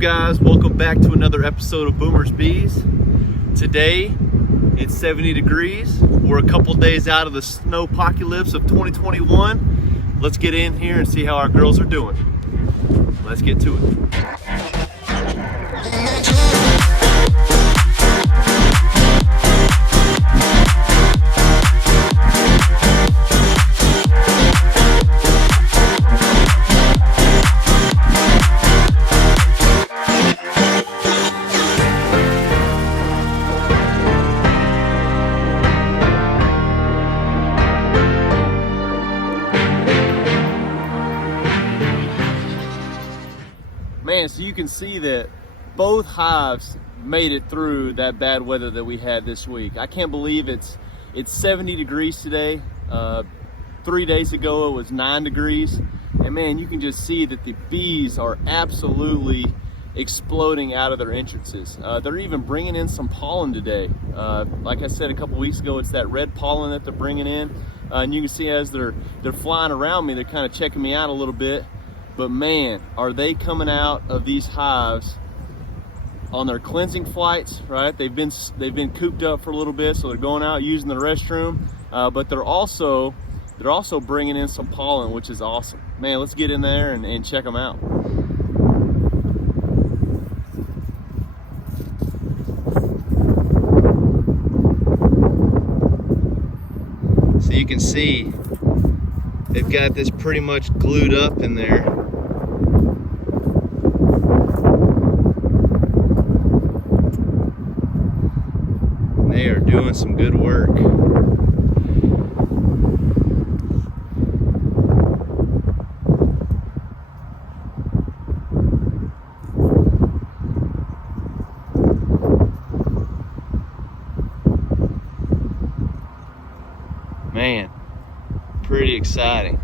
guys? Welcome back to another episode of Boomer's Bees. Today it's 70 degrees. We're a couple days out of the snow apocalypse of 2021. Let's get in here and see how our girls are doing. Let's get to it. Man, so you can see that both hives made it through that bad weather that we had this week. I can't believe it's 70 degrees today. 3 days ago it was 9 degrees. And man, you can just see that the bees are absolutely exploding out of their entrances. They're even bringing in some pollen today. Like I said a couple weeks ago, it's that red pollen that they're bringing in. And you can see as they're flying around me, they're kind of checking me out a little bit. But man, are they coming out of these hives on their cleansing flights, right? They've been cooped up for a little bit, so they're going out using the restroom. But they're also bringing in some pollen, which is awesome. Man, let's get in there and check them out. So you can see they've got this pretty much glued up in there. They are doing some good work. Man, pretty exciting.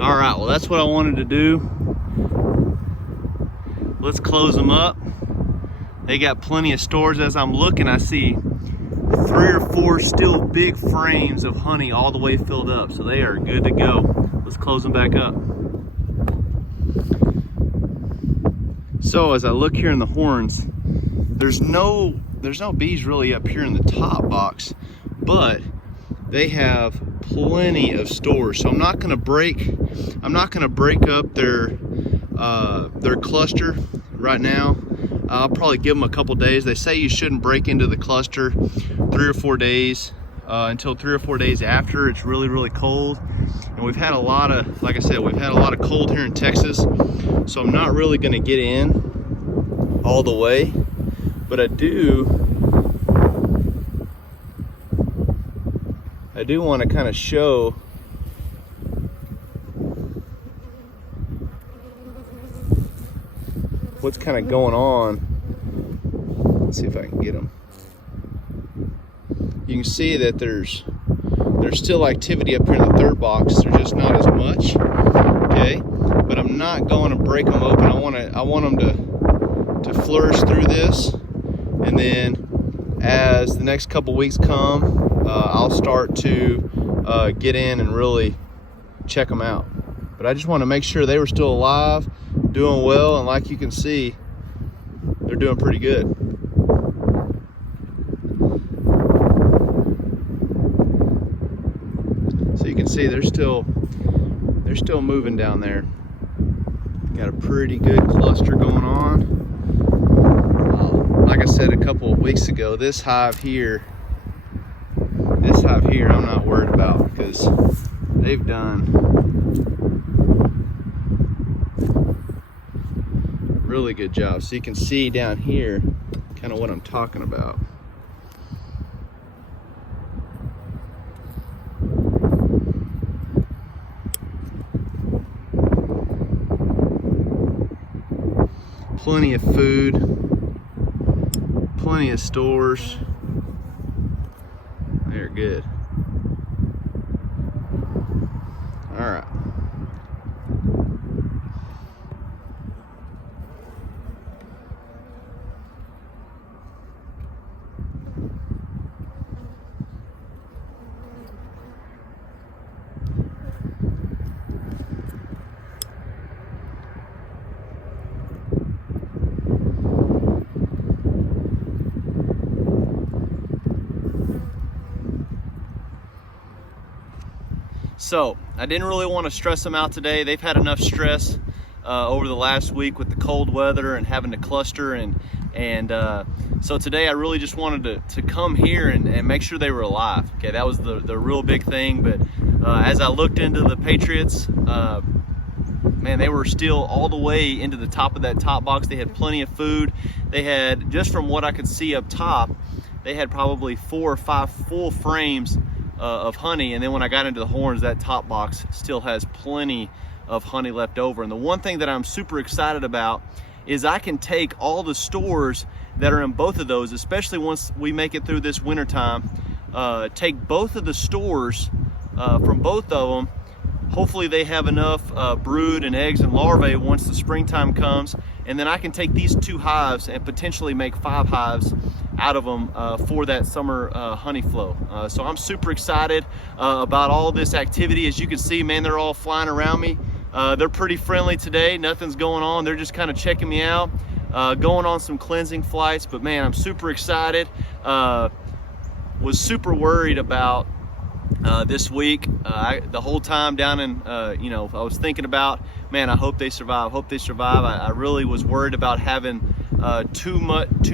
All right, well, that's what I wanted to do. Let's close them up. They got plenty of stores. As I'm looking, I see 3 or 4 still big frames of honey all the way filled up. So they are good to go. Let's close them back up. So as I look here in the horns, there's no bees really up here in the top box, but they have plenty of stores. So I'm not gonna break up their cluster right now. I'll probably give them a couple days. They say you shouldn't break into the cluster 3 or 4 days until 3 or 4 days after it's really cold. And we've had a lot of, like I said, we've had a lot of cold here in Texas. So I'm not really gonna get in all the way, but I do want to kind of show what's kind of going on. Let's see if I can get them. You can see that there's still activity up here in the third box. There's just not as much. Okay, but I'm not going to break them open. I want them to flourish through this, and then as the next couple weeks come, I'll start to get in and really check them out. But I just want to make sure they were still alive, doing well, and like you can see, they're doing pretty good. So you can see they're still moving down there. Got a pretty good cluster going on. Like I said a couple of weeks ago, this hive here I'm not worried about, because they've done really good job. So you can see down here kind of what I'm talking about. plenty of food, plenty of stores. They're good. All right. So I didn't really want to stress them out today. They've had enough stress over the last week with the cold weather and having to cluster, and so today I really just wanted to come here and make sure they were alive. Okay, that was the real big thing. But as I looked into the Patriots, man, they were still all the way into the top of that top box. They had plenty of food. They had, just from what I could see up top, they had probably 4 or 5 full frames of honey. And then when I got into the horns, that top box still has plenty of honey left over. And the one thing that I'm super excited about is I can take all the stores that are in both of those, especially once we make it through this winter time, take both of the stores from both of them. Hopefully they have enough brood and eggs and larvae once the springtime comes, and then I can take these 2 hives and potentially make 5 hives out of them for that summer honey flow. So I'm super excited about all this activity. As you can see, man, they're all flying around me. They're pretty friendly today. Nothing's going on. They're just kind of checking me out, going on some cleansing flights. But man, I'm super excited. Was super worried about this week. The whole time down in, I was thinking about, man, I hope they survive. Hope they survive. I really was worried about having too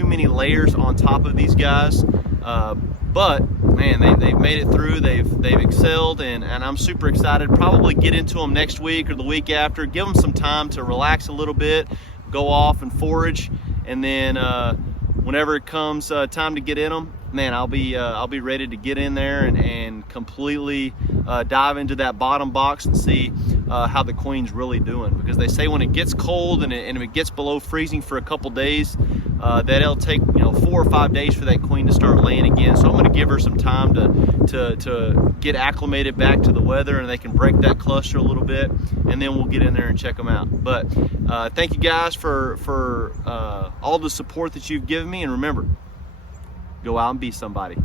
many layers on top of these guys. But man, they've made it through. They've excelled, and I'm super excited. Probably get into them next week or the week after. Give them some time to relax a little bit, go off and forage, and then whenever it comes time to get in them, man, I'll be ready to get in there and completely dive into that bottom box and see how the queen's really doing. Because they say when it gets cold and if it gets below freezing for a couple days, that it'll take 4 or 5 days for that queen to start laying again. So I'm going to give her some time to get acclimated back to the weather, and they can break that cluster a little bit, and then we'll get in there and check them out. But thank you guys for all the support that you've given me, and remember, go out and be somebody.